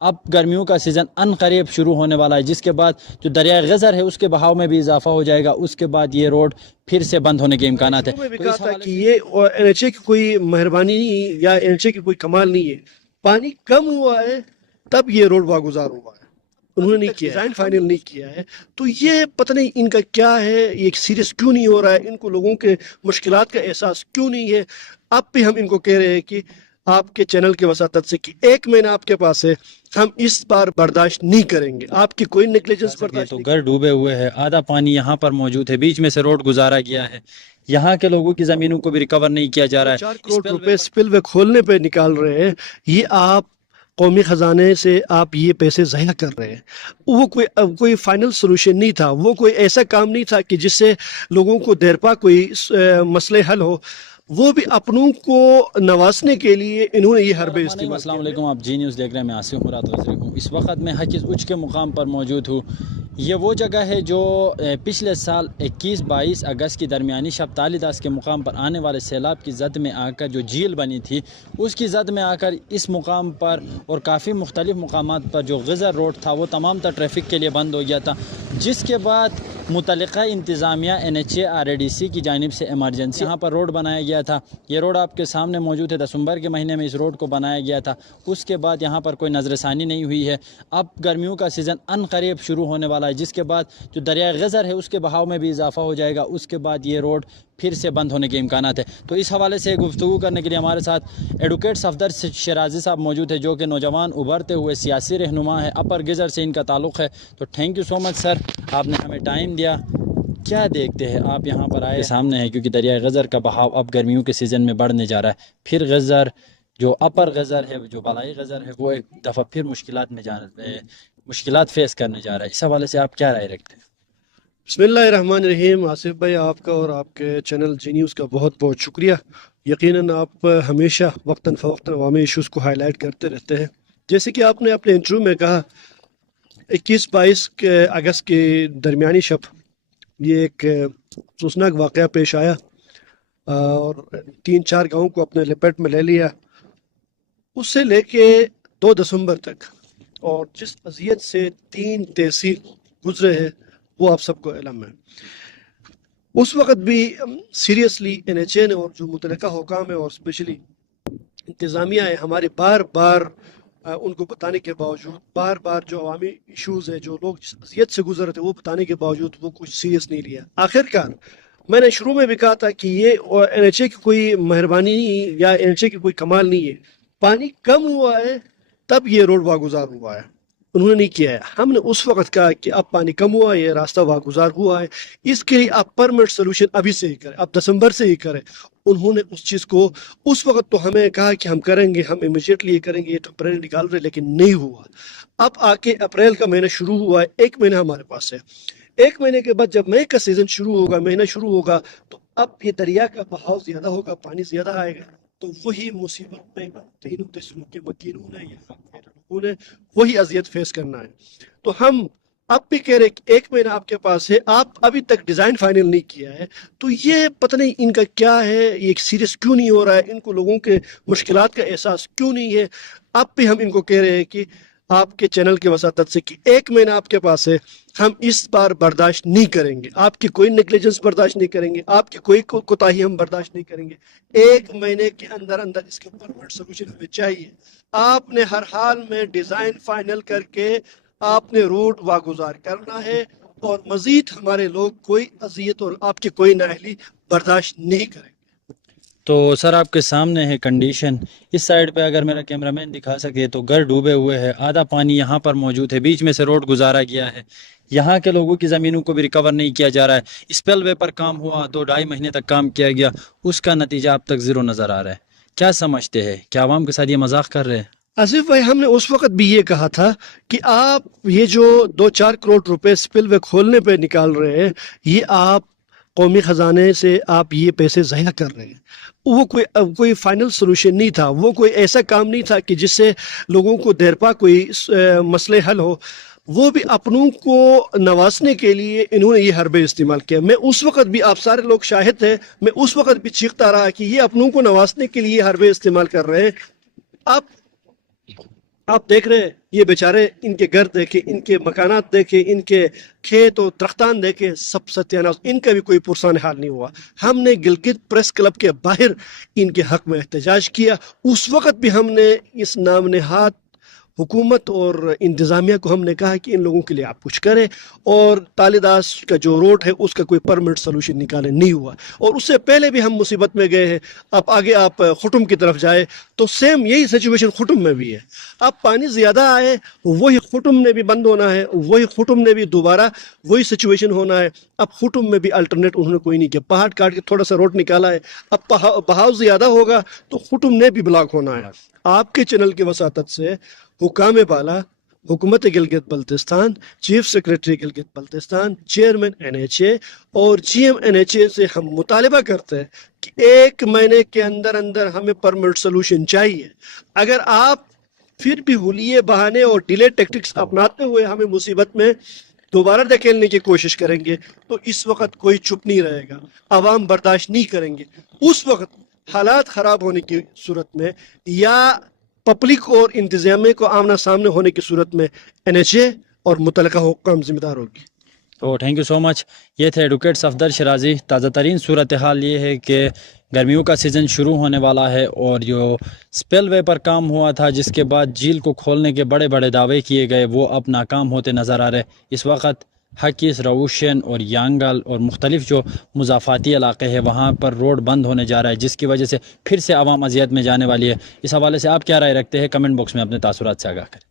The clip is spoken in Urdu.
اب گرمیوں کا سیزن ان قریب شروع ہونے والا ہے، جس کے بعد جو دریائے غزر ہے اس کے بہاؤ میں بھی اضافہ ہو جائے گا، اس کے بعد یہ روڈ پھر سے بند ہونے کے امکانات ہیں۔ میں بھی کہا تھا کہ یہ این ایچ اے کی کوئی مہربانی نہیں یا این ایچ اے کی کوئی کمال نہیں ہے، پانی کم ہوا ہے تب یہ روڈ واگزار ہوا ہے، انہوں نے نہیں کیا، ڈیزائن فائنل نہیں کیا ہے، تو یہ پتہ نہیں ان کا کیا ہے، یہ سیریس کیوں نہیں ہو رہا ہے، ان کو لوگوں کے مشکلات کا احساس کیوں نہیں ہے۔ اب بھی ہم ان کو کہہ رہے ہیں کہ آپ کے چینل کے وساطت سے کہ 1 مہینہ آپ کے پاس ہے، ہم اس بار برداشت نہیں کریں گے، آپ کی کوئی نیگلیجنس برداشت تو نہیں گھر ڈوبے ہوئے ہیں، آدھا پانی یہاں پر موجود ہے، بیچ میں سے روڈ گزارا گیا ہے، یہاں کے لوگوں کی زمینوں کو بھی ریکور نہیں کیا جا رہا ہے۔ 4 کروڑ روپے سپل وے کھولنے پہ نکال رہے ہیں، یہ آپ قومی خزانے سے آپ یہ پیسے ضائع کر رہے ہیں۔ وہ کوئی فائنل سولوشن نہیں تھا، وہ کوئی ایسا کام نہیں تھا کہ جس سے لوگوں کو دیر پا کوئی مسئلے حل ہو، وہ بھی اپنوں کو نوازنے کے لیے انہوں نے یہ حربے استعمال السلام علیکم، آپ جی نیوز دیکھ رہے ہیں، میں آصف مراد وزری ہوں۔ اس وقت میں حقیز اچ کے مقام پر موجود ہوں۔ یہ وہ جگہ ہے جو پچھلے سال 21-22 اگست کی درمیانی شب تالیداس کے مقام پر آنے والے سیلاب کی زد میں آ کر جو جھیل بنی تھی، اس کی زد میں آ کر اس مقام پر اور کافی مختلف مقامات پر جو غزر روڈ تھا وہ تمام تر ٹریفک کے لیے بند ہو گیا تھا، جس کے بعد متعلقہ انتظامیہ NHA-RADC کی جانب سے ایمرجنسی یہاں پر روڈ بنایا گیا تھا۔ یہ روڈ آپ کے سامنے موجود ہے، دسمبر کے مہینے میں اس روڈ کو بنایا گیا تھا، اس کے بعد یہاں پر کوئی نظر ثانی نہیں ہوئی ہے۔ اب گرمیوں کا سیزن ان قریب شروع ہونے والا ہے، جس کے بعد جو دریائے غزر ہے اس کے بہاؤ میں بھی اضافہ ہو جائے گا، اس کے بعد یہ روڈ پھر سے بند ہونے کے امکانات ہیں۔ تو اس حوالے سے گفتگو کرنے کے لیے ہمارے ساتھ ایڈوکیٹ صفدر شیرازی صاحب موجود ہے، جو کہ نوجوان ابھرتے ہوئے سیاسی رہنما ہے، اپر غزر سے ان کا تعلق ہے۔ تو تھینک یو سو مچ سر، آپ نے ہمیں ٹائم دیا۔ کیا دیکھتے ہیں آپ یہاں پر آئے سامنے ہے، کیونکہ دریائے غزر کا بہاؤ اب گرمیوں کے سیزن میں بڑھنے جا رہا ہے، پھر غزر جو اپر غزر ہے، جو بالائی غزر ہے، وہ ایک دفعہ پھر مشکلات فیس کرنے جا رہا ہے۔ اس حوالے سے آپ کیا رائے رکھتے ہیں؟ بسم اللہ الرحمن الرحیم۔ آصف بھائی، آپ کا اور آپ کے چینل جی نیوز کا بہت بہت شکریہ۔ یقیناً آپ ہمیشہ وقتاً فوقتاً عوامی ایشوز کو ہائی لائٹ کرتے رہتے ہیں۔ جیسے کہ آپ نے اپنے انٹرویو میں کہا، 21-22 اگست کے درمیانی شب یہ ایک افسوسناک واقعہ پیش آیا اور 3-4 گاؤں کو اپنے لپیٹ میں لے لیا۔ اس سے لے کے 2 دسمبر تک اور جس اذیت سے 3 تحصیل گزرے ہیں وہ آپ سب کو علم ہے۔ اس وقت بھی سیریسلی NHA نے اور جو متعلقہ حکام ہے اور اسپیشلی انتظامیہ ہے ہمارے بار بار ان کو بتانے کے باوجود، بار بار جو عوامی ایشوز ہے، جو لوگ جس اذیت سے گزر تھے وہ بتانے کے باوجود وہ کچھ سیریس نہیں لیا۔ آخرکار میں نے شروع میں بھی کہا تھا کہ یہ NHA کی کوئی مہربانی نہیں یا NHA کی کوئی کمال نہیں ہے، پانی کم ہوا ہے تب یہ روڈ واگزار ہوا ہے، انہوں نے نہیں کیا ہے۔ ہم نے اس وقت کہا کہ اب پانی کم ہوا ہے، یہ راستہ واگزار ہوا ہے، اس کے لیے آپ پرمنٹ سولوشن ابھی سے ہی کریں، اب دسمبر سے ہی کریں۔ انہوں نے اس چیز کو اس وقت تو ہمیں کہا کہ ہم کریں گے، ہم امیجیٹلی یہ کریں گے، یہ ٹیمپرری نکال رہے، لیکن نہیں ہوا۔ اب آ کے اپریل کا مہینہ شروع ہوا ہے، 1 مہینہ ہمارے پاس ہے۔ 1 مہینے کے بعد جب مئی کا سیزن شروع ہوگا، مہینہ شروع ہوگا، تو اب یہ دریا کا بہاؤ زیادہ ہوگا، پانی زیادہ آئے گا، تو وہی مصیبت میں تینوں تسلوں کے وکیلوں نے یا لوگوں نے وہی اذیت فیس کرنا ہے۔ تو ہم اب بھی کہہ رہے کہ 1 مہینہ آپ کے پاس ہے، آپ ابھی تک ڈیزائن فائنل نہیں کیا ہے، تو یہ پتہ نہیں ان کا کیا ہے، یہ سیریس کیوں نہیں ہو رہا ہے، ان کو لوگوں کے مشکلات کا احساس کیوں نہیں ہے۔ اب بھی ہم ان کو کہہ رہے ہیں کہ آپ کے چینل کے وساطت سے کہ 1 مہینہ آپ کے پاس ہے، ہم اس بار برداشت نہیں کریں گے، آپ کی کوئی نیگلیجنس برداشت نہیں کریں گے، آپ کی کوئی کوتاہی ہم برداشت نہیں کریں گے۔ 1 مہینے کے اندر اندر اس کے پرمنٹ سولوشن ہمیں چاہیے۔ آپ نے ہر حال میں ڈیزائن فائنل کر کے آپ نے روڈ واگزار کرنا ہے، اور مزید ہمارے لوگ کوئی اذیت اور آپ کی کوئی نااہلی برداشت نہیں کریں گے۔ تو سر آپ کے سامنے ہے کنڈیشن، اس سائڈ پہ اگر میرا کیمرہ مین دکھا سکے تو گھر ڈوبے ہوئے ہیں، آدھا پانی یہاں پر موجود ہے، بیچ میں سے روڈ گزارا گیا ہے، یہاں کے لوگوں کی زمینوں کو بھی ریکور نہیں کیا جا رہا ہے۔ اسپیل وے پر کام ہوا، 2-2.5 مہینے تک کام کیا گیا، اس کا نتیجہ اب تک زیرو نظر آ رہا ہے۔ کیا سمجھتے ہیں، کیا عوام کے ساتھ یہ مذاق کر رہے ہیں؟ آصف بھائی، ہم نے اس وقت بھی یہ کہا تھا کہ آپ یہ جو 2-4 کروڑ روپے سپل وے کھولنے پہ نکال رہے ہیں، یہ آپ قومی خزانے سے آپ یہ پیسے ضائع کر رہے ہیں۔ وہ کوئی فائنل سولوشن نہیں تھا، وہ کوئی ایسا کام نہیں تھا کہ جس سے لوگوں کو دیر پا کوئی مسئلے حل ہو، وہ بھی اپنوں کو نوازنے کے لیے انہوں نے یہ حربے استعمال کیا۔ میں اس وقت بھی، آپ سارے لوگ شاہد ہیں، میں اس وقت بھی چیختا رہا کہ یہ اپنوں کو نوازنے کے لیے حربے استعمال کر رہے ہیں۔ آپ دیکھ رہے ہیں یہ بیچارے ان کے گھر دیکھیں، ان کے مکانات دیکھیں، ان کے کھیت و درختان دیکھیں، سب ستیاناش، ان کا بھی کوئی پرسان حال نہیں ہوا۔ ہم نے گلگت پریس کلب کے باہر ان کے حق میں احتجاج کیا، اس وقت بھی ہم نے اس نام نہاد حکومت اور انتظامیہ کو ہم نے کہا کہ ان لوگوں کے لیے آپ کچھ کریں، اور تالیداس کا جو روڈ ہے اس کا کوئی پرمنٹ سلوشن نکالے، نہیں ہوا۔ اور اس سے پہلے بھی ہم مصیبت میں گئے ہیں۔ اب آگے آپ خٹم کی طرف جائے تو سیم یہی سچویشن خٹم میں بھی ہے۔ اب پانی زیادہ آئے، وہی خٹم نے بھی بند ہونا ہے، وہی خٹم نے بھی دوبارہ وہی سچویشن ہونا ہے۔ اب خٹم میں بھی الٹرنیٹ انہوں نے کوئی نہیں کیا، پہاڑ کاٹ کے تھوڑا سا روڈ نکالا ہے۔ اب بہاؤ زیادہ ہوگا تو خٹم نے بھی بلاک ہونا ہے۔ آپ کے چینل کی وساطت سے حکام بالا، حکومت Gilgit Baltistan, chief secretary Gilgit Baltistan, chairman NHA اور GM NHA سے ہم مطالبہ کرتے ہیں کہ 1 مہینے کے اندر اندر ہمیں پرمنٹ سلوشن چاہیے۔ اگر آپ پھر بھی حلیے بہانے اور ڈیلے ٹیکٹکس اپناتے ہوئے ہمیں مصیبت میں دوبارہ دھکیلنے کی کوشش کریں گے تو اس وقت کوئی چپ نہیں رہے گا، عوام برداشت نہیں کریں گے۔ اس وقت حالات خراب ہونے کی صورت میں یا پبلک اور انتظامیہ کو آمنا سامنے ہونے کی صورت میں NHA اور متعلقہ حکام ذمہ دار ہوگی۔ تو تھینک یو سو مچ۔ یہ تھے ایڈوکیٹ صفدر شرازی۔ تازہ ترین صورتحال یہ ہے کہ گرمیوں کا سیزن شروع ہونے والا ہے، اور جو سپل وے پر کام ہوا تھا جس کے بعد جھیل کو کھولنے کے بڑے بڑے دعوے کیے گئے، وہ اب ناکام ہوتے نظر آ رہے۔ اس وقت حکیس، روشن اور یانگل اور مختلف جو مضافاتی علاقے ہیں وہاں پر روڈ بند ہونے جا رہا ہے، جس کی وجہ سے پھر سے عوام اذیت میں جانے والی ہے۔ اس حوالے سے آپ کیا رائے رکھتے ہیں؟ کمنٹ باکس میں اپنے تاثرات سے آگاہ کریں۔